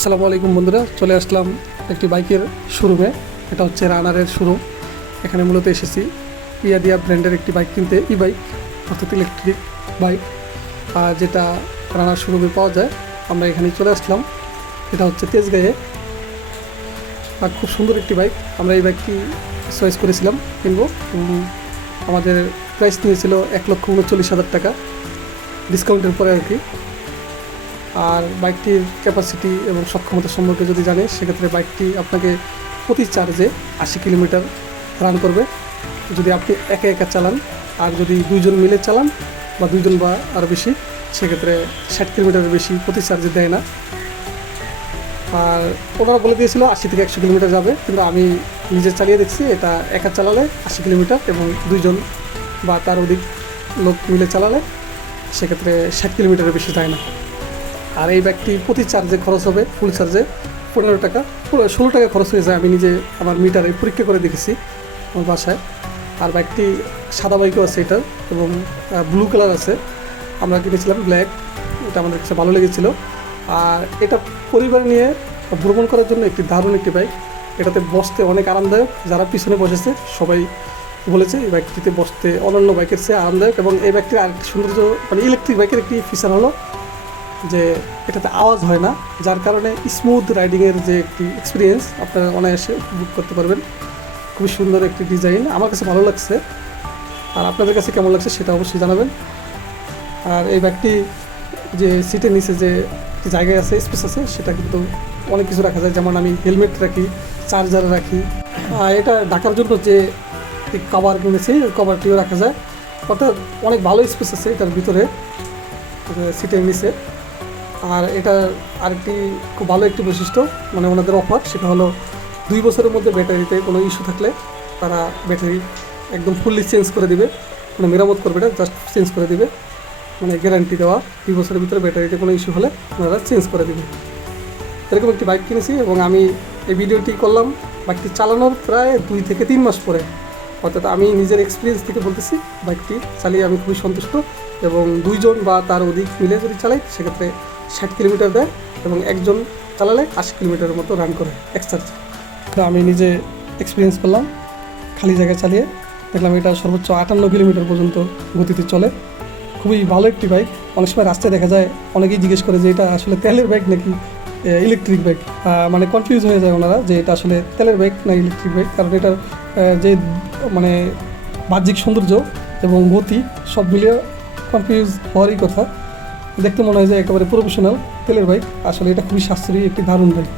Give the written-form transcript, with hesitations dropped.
আসসালামু আলাইকুম বন্ধুরা, চলে আসলাম একটি বাইকের শোরুমে। এটা হচ্ছে রানারের শোরুম। এখানে মূলত এসেছি পিয়াদিয়া ব্র্যান্ডের একটি বাইক কিনতে, ই বাইক অর্থাৎ ইলেকট্রিক বাইক, যেটা রানার শোরুমে পাওয়া যায়। আমরা এখানে চলে আসলাম। এটা হচ্ছে তেজগাঁয়ে, আর খুব সুন্দর একটি বাইক। আমরা এই বাইকটি চয়েস করেছিলাম কিনবো। আমাদের প্রাইস নিয়েছিল 1,39,000 টাকা, ডিসকাউন্টের পরে আর কি। আর বাইকটির ক্যাপাসিটি এবং সক্ষমতা সম্পর্কে যদি জানে, সেক্ষেত্রে বাইকটি আপনাকে প্রতি চার্জে 80 কিলোমিটার রান করবে যদি আপনি একা একা চালান। আর যদি দুইজন মিলে চালান বা দুইজন বা আরও বেশি, সেক্ষেত্রে 60 কিলোমিটারের বেশি প্রতি চার্জে দেয় না। আর ওনারা বলে দিয়েছিল 80 থেকে 100 কিলোমিটার যাবে, কিন্তু আমি নিজে চালিয়ে দেখছি এটা একা চালালে 80 কিলোমিটার এবং দুইজন বা তার অধিক লোক মিলে চালালে সেক্ষেত্রে 60 কিলোমিটারের বেশি যায় না। আর এই বাইকটি প্রতি চার্জে খরচ হবে, ফুল চার্জে 15 টাকা, 16 টাকা খরচ হয়ে যায়। আমি নিজে আমার মিটারে পরীক্ষা করে দেখেছি আমার বাসায়। আর বাইকটি সাদা বাইকও আছে এটার, এবং ব্লু কালার আছে। আমরা কিনেছিলাম ব্ল্যাক, এটা আমাদের কাছে ভালো লেগেছিলো। আর এটা পরিবার নিয়ে ভ্রমণ করার জন্য একটি দারুণ একটি বাইক। এটাতে বসতে অনেক আরামদায়ক। যারা পিছনে বসেছে সবাই বলেছে এই বাইকটিতে বসতে অন্যান্য বাইকের চেয়ে আরামদায়ক। এবং এই বাইকটির আরেকটি সৌন্দর্য, মানে ইলেকট্রিক বাইকের একটি ফিচার হলো যে এটাতে আওয়াজ হয় না, যার কারণে স্মুথ রাইডিংয়ের যে একটি এক্সপিরিয়েন্স আপনারা অনায়াসে উপভোগ করতে পারবেন। খুবই সুন্দর একটি ডিজাইন, আমার কাছে ভালো লাগছে। আর আপনাদের কাছে কেমন লাগছে সেটা অবশ্যই জানাবেন। আর এই বাইকটি যে সিটের নিচে যে জায়গায় আছে, স্পেস আছে, সেটা কিন্তু অনেক কিছু রাখা যায়। যেমন আমি হেলমেট রাখি, চার্জার রাখি। এটা ঢাকার জন্য যে কভার কিনেছি, ওই কভারটিও রাখা যায়। অর্থাৎ অনেক ভালো স্পেস আছে এটার ভিতরে, সিটের নিচে। আর এটা আরেকটি খুব ভালো একটি বৈশিষ্ট্য, মানে ওনাদের অফার, সেটা হলো 2 বছরের মধ্যে ব্যাটারিতে কোনো ইস্যু থাকলে তারা ব্যাটারি একদম ফুললি চেঞ্জ করে দিবে। মানে মেরামত করবে না, জাস্ট চেঞ্জ করে দিবে, মানে গ্যারান্টি দেওয়া। 2 বছরের ভিতরে ব্যাটারিতে কোনো ইস্যু হলে ওনারা চেঞ্জ করে দেবে। এরকম একটি বাইক কিনেছি এবং আমি এই ভিডিওটি করলাম বাইকটি চালানোর প্রায় 2 থেকে 3 মাস পরে। অর্থাৎ আমি নিজের এক্সপিরিয়েন্স থেকে বলতেছি, বাইকটি চালিয়ে আমি খুবই সন্তুষ্ট। এবং 2 জন বা তার অধিক মিলে যদি চালাই সেক্ষেত্রে 60 কিলোমিটার দেয়, এবং একজন চালালে 80 কিলোমিটারের মতো রান করে এক্সচার্জে। তো আমি নিজে এক্সপিরিয়েন্স করলাম, খালি জায়গায় চালিয়ে দেখলাম এটা সর্বোচ্চ 58 কিলোমিটার পর্যন্ত গতিতে চলে। খুবই ভালো একটি বাইক। অনেক সময় রাস্তায় দেখা যায়, অনেকেই জিজ্ঞেস করে যে এটা আসলে তেলের বাইক নাকি ইলেকট্রিক বাইক। মানে কনফিউজ হয়ে যায় ওনারা যে এটা আসলে তেলের বাইক না ইলেকট্রিক বাইক, কারণ এটার যে মানে বাহ্যিক সৌন্দর্য এবং গতি সব মিলিয়ে কনফিউজ হওয়ারই কথা। দেখতে মনে হয় যে একেবারে প্রফেশনাল তেলের বাইক, আসলে এটা খুবই সাশ্রয়ী একটি দারুণ বাইক।